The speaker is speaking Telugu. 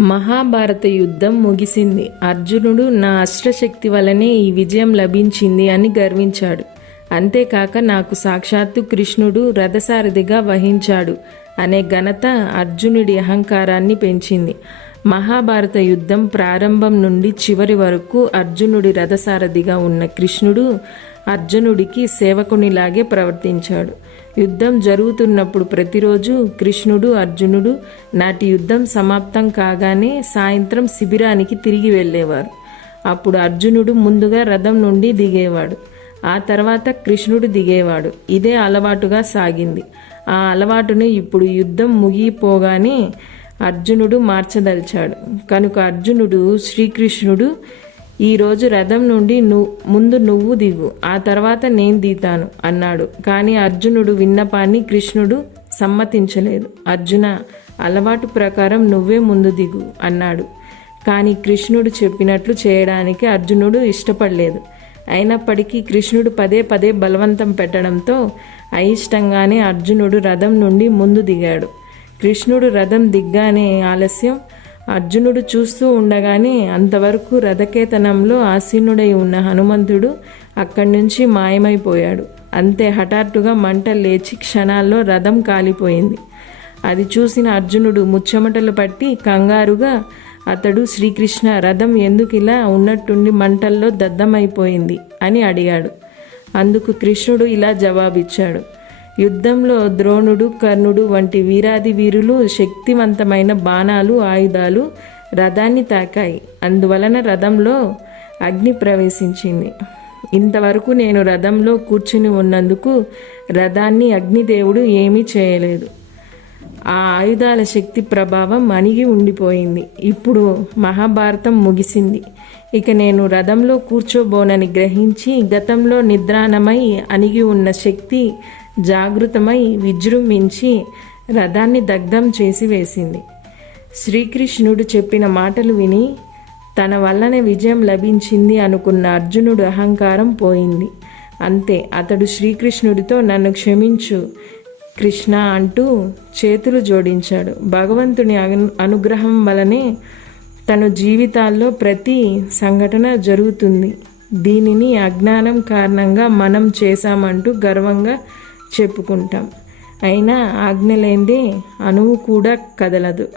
మహాభారత యుద్ధం ముగిసింది. అర్జునుడు నా అష్టశక్తి వలనే ఈ విజయం లభించింది అని గర్వించాడు. అంతేకాక నాకు సాక్షాత్తు కృష్ణుడు రథసారథిగా వహించాడు అనే ఘనత అర్జునుడి అహంకారాన్ని పెంచింది. మహాభారత యుద్ధం ప్రారంభం నుండి చివరి వరకు అర్జునుడి రథసారథిగా ఉన్న కృష్ణుడు అర్జునుడికి సేవకునిలాగే ప్రవర్తించాడు. యుద్ధం జరుగుతున్నప్పుడు ప్రతిరోజు కృష్ణుడు అర్జునుడు నాటి యుద్ధం సమాప్తం కాగానే సాయంత్రం శిబిరానికి తిరిగి వెళ్ళేవారు. అప్పుడు అర్జునుడు ముందుగా రథం నుండి దిగేవాడు. ఆ తర్వాత కృష్ణుడు దిగేవాడు. ఇదే అలవాటుగా సాగింది. ఆ అలవాటును ఇప్పుడు యుద్ధం ముగిపోగానే అర్జునుడు మార్చదలిచాడు. కనుక అర్జునుడు శ్రీకృష్ణుడు ఈరోజు రథం నుండి ను ముందు నువ్వు దిగు ఆ తర్వాత నేను దిగుతాను అన్నాడు. కానీ అర్జునుడు విన్నపాన్ని కృష్ణుడు సమ్మతించలేదు. అర్జున అలవాటు ప్రకారం నువ్వే ముందు దిగు అన్నాడు. కానీ కృష్ణుడు చెప్పినట్లు చేయడానికి అర్జునుడు ఇష్టపడలేదు. అయినప్పటికీ కృష్ణుడు పదే పదే బలవంతం పెట్టడంతో అయిష్టంగానే అర్జునుడు రథం నుండి ముందు దిగాడు. కృష్ణుడు రథం దిగ్గానే ఆలస్యం అర్జునుడు చూస్తూ ఉండగానే అంతవరకు రథకేతనంలో ఆసీనుడై ఉన్న హనుమంతుడు అక్కడి నుంచి మాయమైపోయాడు. అంతే హఠాత్తుగా మంట లేచి క్షణాల్లో రథం కాలిపోయింది. అది చూసిన అర్జునుడు ముచ్చమటలు పట్టి కంగారుగా అతడు శ్రీకృష్ణ రథం ఎందుకు ఇలా ఉన్నట్టుండి మంటల్లో దద్దమైపోయింది అని అడిగాడు. అందుకు కృష్ణుడు ఇలా జవాబిచ్చాడు. యుద్ధంలో ద్రోణుడు కర్ణుడు వంటి వీరాది వీరులు శక్తివంతమైన బాణాలు ఆయుధాలు రథాన్ని తాకాయి. అందువలన రథంలో అగ్ని ప్రవేశించింది. ఇంతవరకు నేను రథంలో కూర్చుని ఉన్నందుకు రథాన్ని అగ్నిదేవుడు ఏమీ చేయలేదు. ఆ ఆయుధాల శక్తి ప్రభావం అణిగి ఉండిపోయింది. ఇప్పుడు మహాభారతం ముగిసింది. ఇక నేను రథంలో కూర్చోబోనని గ్రహించి గతంలో నిద్రాణమై అణిగి ఉన్న శక్తి జాగృతమై విజృంభించి రథాన్ని దగ్ధం చేసి వేసింది. శ్రీకృష్ణుడు చెప్పిన మాటలు విని తన వల్లనే విజయం లభించింది అనుకున్న అర్జునుడు అహంకారం పోయింది. అంతే అతడు శ్రీకృష్ణుడితో నన్ను క్షమించు కృష్ణ అంటూ చేతులు జోడించాడు. భగవంతుని అను అనుగ్రహం వలనే తన జీవితాల్లో ప్రతి సంఘటన జరుగుతుంది. దీనిని అజ్ఞానం కారణంగా మనం చేశామంటూ గర్వంగా చెప్పుకుంటాం. అయినా ఆజ్ఞ లేనిదే అణువు కూడా కదలదు.